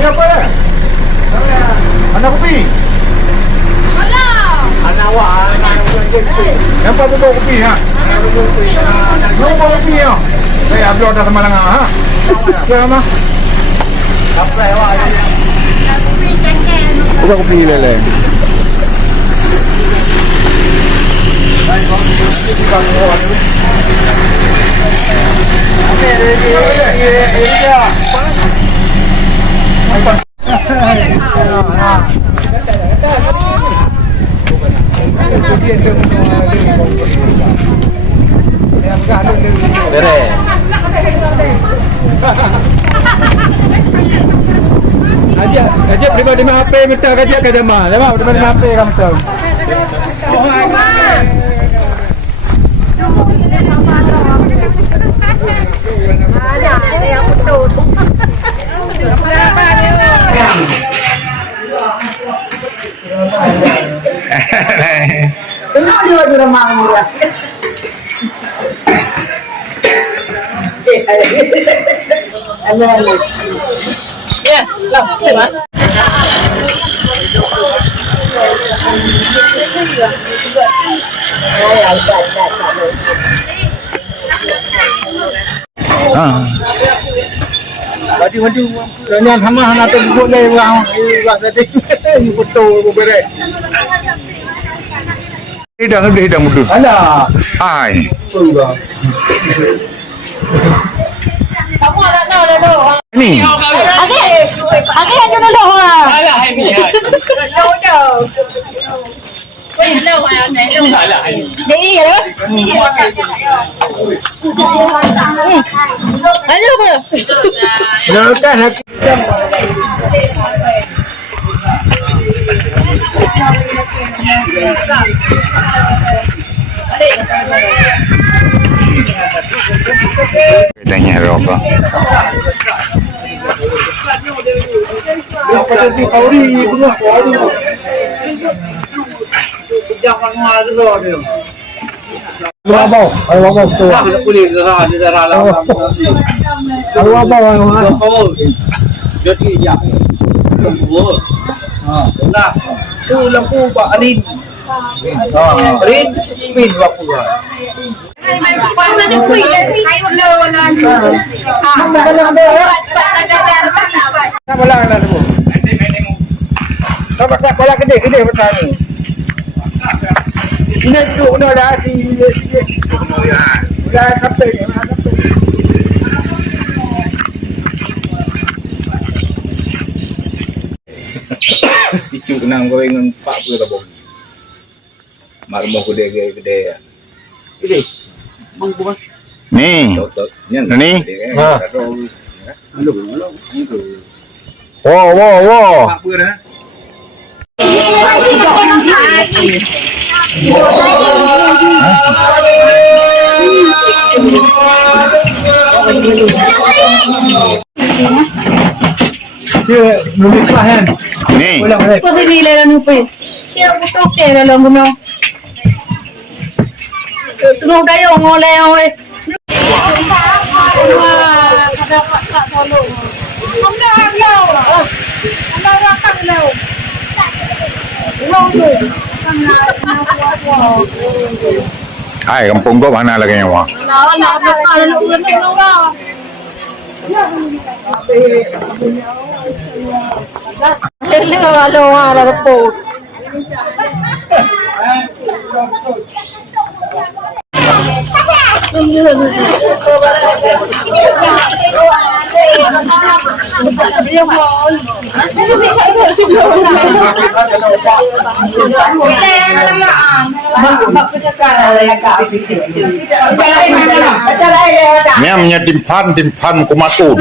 Ini apa ya? Anak kopi. Anak awak, yang apa bawa kopi ha? Bawa kopi ya. Saya upload dah sama dengan ha. Siapa? Apa awak? Bawa kopi lele. Ajak daripada HP minta kajak ke jemaah. Lepas daripada HP kamu tahu. Kenapa dia di rumah murah? Ya, lah, coba. Maju. Jangan sama anak tu buat lagi orang. Ibu tadi, ibu betul beres. Hidang mudu. Alah. Hai. Kamu ada tu. Ni. Okey yang dulu. Alah ini. Jauh. Wei, lâu à, này lâu lại. Đi rồi đó. Anh đâu mà. Nó cái hạt. Tanya apa? Jangan ngaruh dia. Apa? Apa tu? Kulit darah lah. Apa? Jadi ya. Lampu. Nah, tu lampu Pak Alin. Alin pin berapa? Sama lah semua. Sama bola gede macam ni. Ini tu dah di dah kapten. Icu nang kau ingin 40 tahun. Marmo gede. Ini. Mangkuk. Ni. Ni. Ha. Wow. Apa dah? Dia nulis kan? Ni. Kau sini le nu pe. Dia butuh ke le lo muno. Tu dah yo ngole oi. Ada tak tolong. Anda ambil. Anda rakam le. Hai, kampung kau mana lagi yang wah? Nak kalau lu orang. Lele kalau ada report. Ni punya timpan kumatun.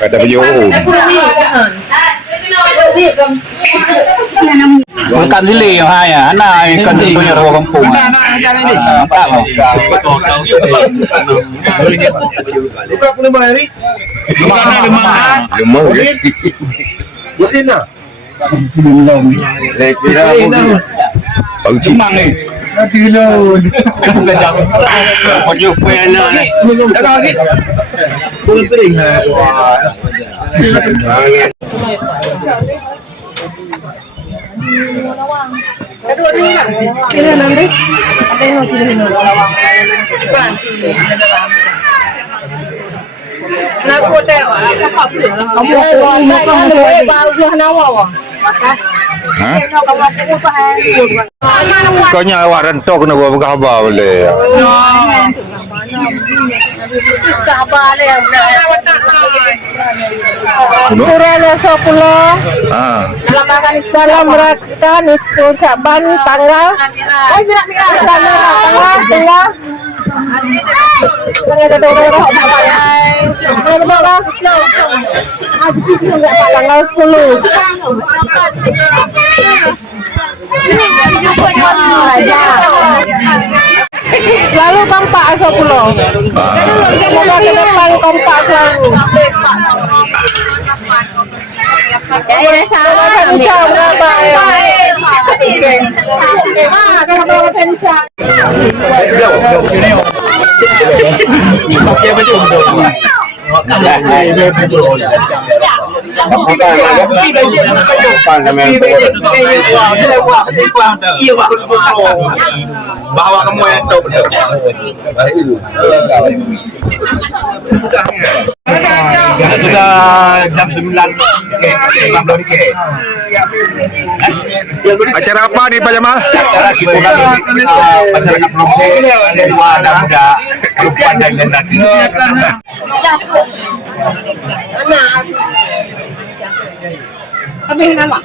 Kata beliau. Bukan dili yang hanya, anak ikan itu punya ruang kampung. Apa mau? Bukan punya bayar ni. Lemah. Buat ni nak. Lekira. Bang cimang ni. Natilod. Pwede po yan na. Putring na. Sino nanti? Apa yang mau sini lawang? Nak hotel apa apa? Kamu baru nawa. Kau nyawa rentok kena buat khabar boleh. Kurang 10. Ha. Dalam rakam itu Saban tanggal. Tanggal. Tanggal 10. Selalu kompak asal pulau. Semoga ke depan kompak selalu. Sama pencang berapa ya? Kalau pencang. Bawa kamu yang tahu betul. Sudah jam 9. Acara apa di Pak Jamal? Acara hiburan masyarakat Lombok dari wadah muda lupa dan nanti. Habis nama.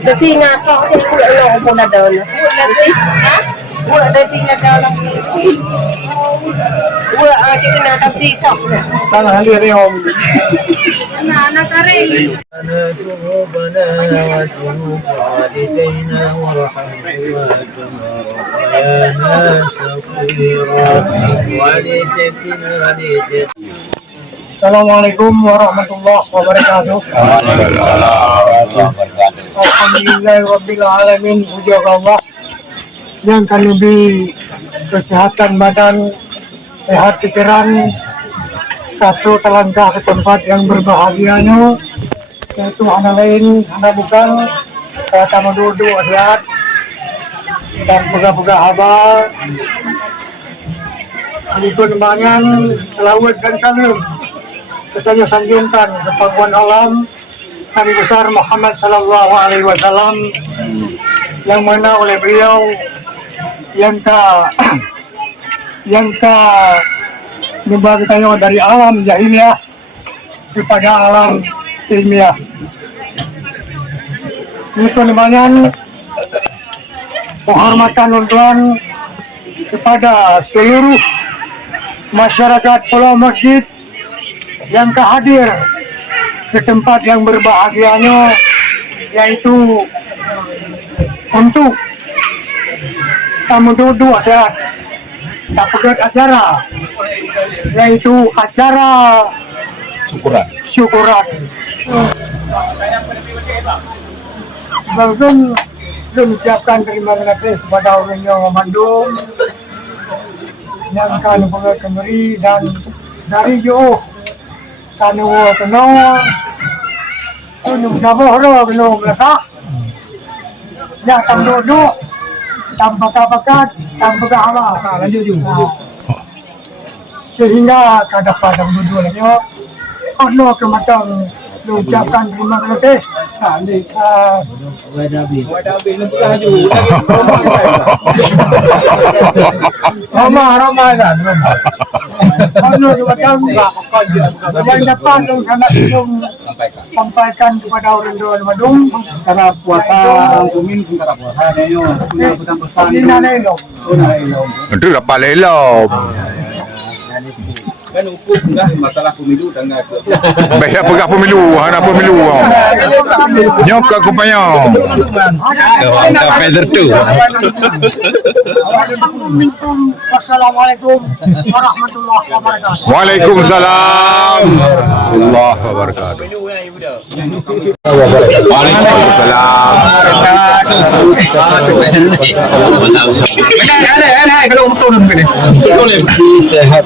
Kasi nga ako, ano ko po na daw na. Wala dati nga daw lang. Wala, kita na tapos ito. Tangan haliri ako. Anak ka rin. ذنوبنا وذنوب والدينا وارحمهما كما ربيانا صغيرا والدتنا والدتنا. Assalamualaikum warahmatullahi wabarakatuh. Alhamdulillahirabbil alamin. Puji Allah yang akan lebih kesehatan badan, sehat pikiran, satu terlangkah ke tempat yang berbahagianya, yaitu anak lain, anak bukan, kata mendudu adiat dan pega-pega haba. Alipun banyak selawat dan salam kita sanjungkan ke pangkuan alam Nabi besar Muhammad sallallahu alaihi wasallam yang mana oleh beliau yang membagi tayo dari alam jahiliyah kepada alam ilmiah. Itu namanya penghormatan untuan kepada seluruh masyarakat Pulau Masjid yang hadir ke tempat yang berbahagianya, yaitu untuk tamu duduk sehat dapat acara, yaitu acara syukuran. Sebelum mengucapkan terima kasih kepada orang yang Bandung yang kan kembali dan dari jauh kanu kenal kunung sabar kunung letak ya tam duduk tam bakat tam berhala lanjut juga sehingga kada pada duduk lagi Allah kematang mengucapkan terima kasih. Ramadan. Yang dapat sana sampaikan kepada orang-orang Bandung karena puasa kumin karena puasa nyo pesan-pesan Itu dapat lelom. Kan ukur dah masalah pemilu dan Baik pegang pemilu, anak pemilu. Nyok aku payah. Wassalamualaikum warahmatullahi wabarakatuh. Waalaikumsalam warahmatullahi wabarakatuh. Waalaikumsalam. Kalau betul ni. Sehat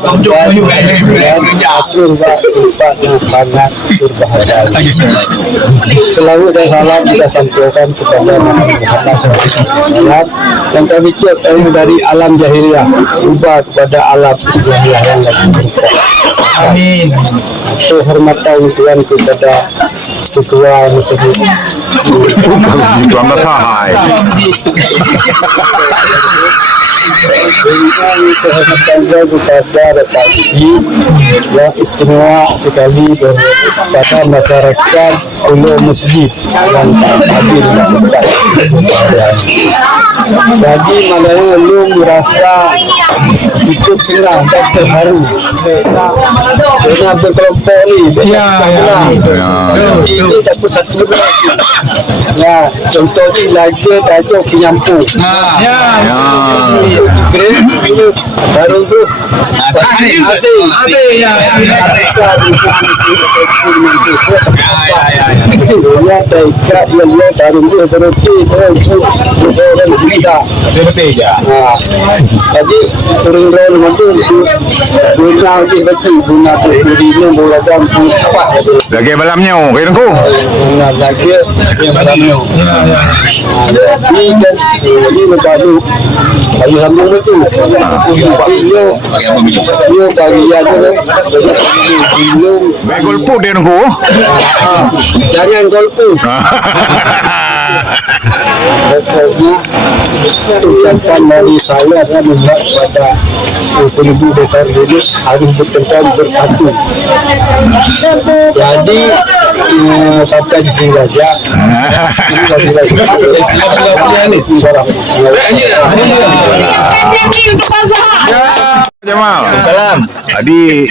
sangat berbahagia. Selalu dan salam kita sampaikan kepada Muhammad SAW yang kami cek dari alam jahiliyah ubah kepada alam jahiliyah yang lagi berkah. Amin. Kehormatan Tuhan kepada ketua Muslim. Tuan Berhai. Kehormatan kepada rekan yang istimewa sekali kepada masyarakat Pulau Masjid yang hadir jadi malah lu merasa cukup senang dan terharu karena berkelompok ni ini tak satu ya contohnya lagi tajuk penyampung baru tu jadi turun drone itu guna lagi betul guna dirinya mulakan apa Lagi malamnya, kaya ko. guna lagi malamnya ini baru bagi sambung betul yo bagi aja Baik golpo din ko. jangan golpu pokoknya ucapan dari saya akan membuat pada penduduk besar ini harus bertengkar bersatu. Jadi sampai di sini saja. Jamal. Salam. Jadi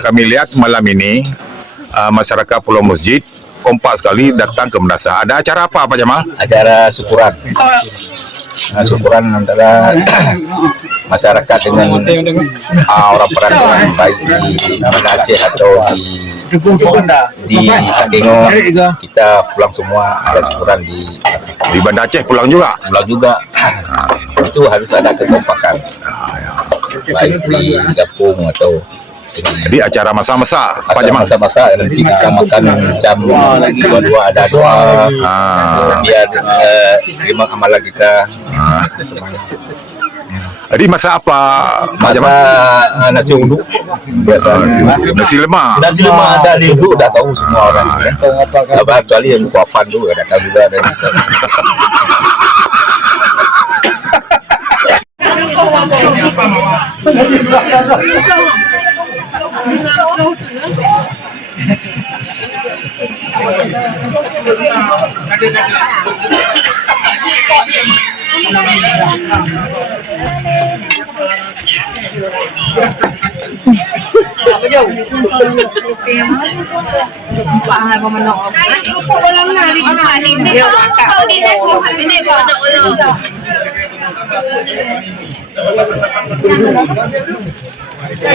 kami lihat malam ini masyarakat Pulau Masjid kompak sekali datang ke Mendasa. Ada acara apa Pak Jamal? Acara syukuran. Syukuran antara masyarakat dengan orang perantauan baik di Aceh atau di Sakingo. Kita pulang semua ada syukuran Di Banda Aceh pulang juga. Itu harus ada kekompakan baik di Gapung atau Jadi acara masa-masa Pak Jamal. masa-masa nanti kita makan jam 2 ada doa biar terima amalan kita. Jadi masa apa Pak Masa Jamal? nasi uduk biasa Nasi lemak. nasi lemak ada di uduk dah tahu semua orang kecuali yang kuafan dulu ada tahu juga ada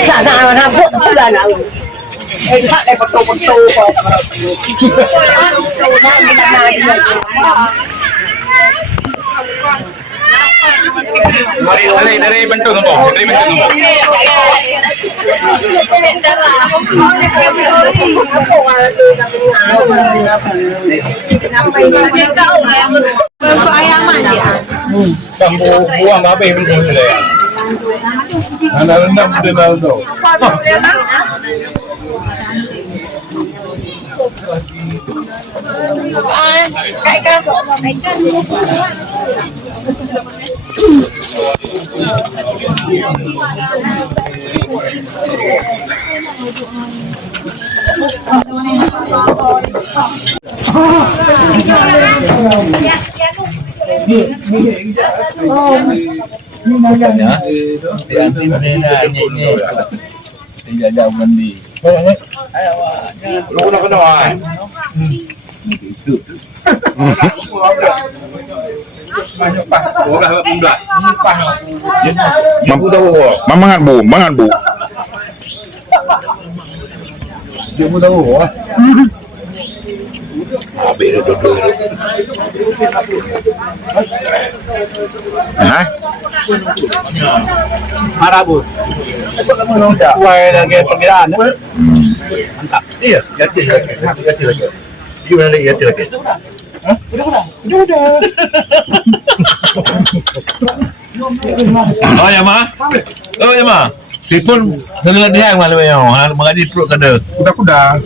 Sana na po pula na. Eh sa ay pagto ko. Dari bentuk nombor. Dari bentuk nombor. Ayaman dia. Kamu buang apa yang belum boleh? Anak rendah muda lalu. Lu nak kena ai. Banyak pak. Orang muda. Mampu tahu. Mangan bu, mangan bu. Dia pun tahu. Habis duduk. Hah? Marabu. Kuai lagi perkiraan. Mantap. Iya, jadi. Gimana lagi jadi? Oh ya mah. Oh ya mah. Tipun kena dia malam yang mengaji perut kada. Kuda-kuda.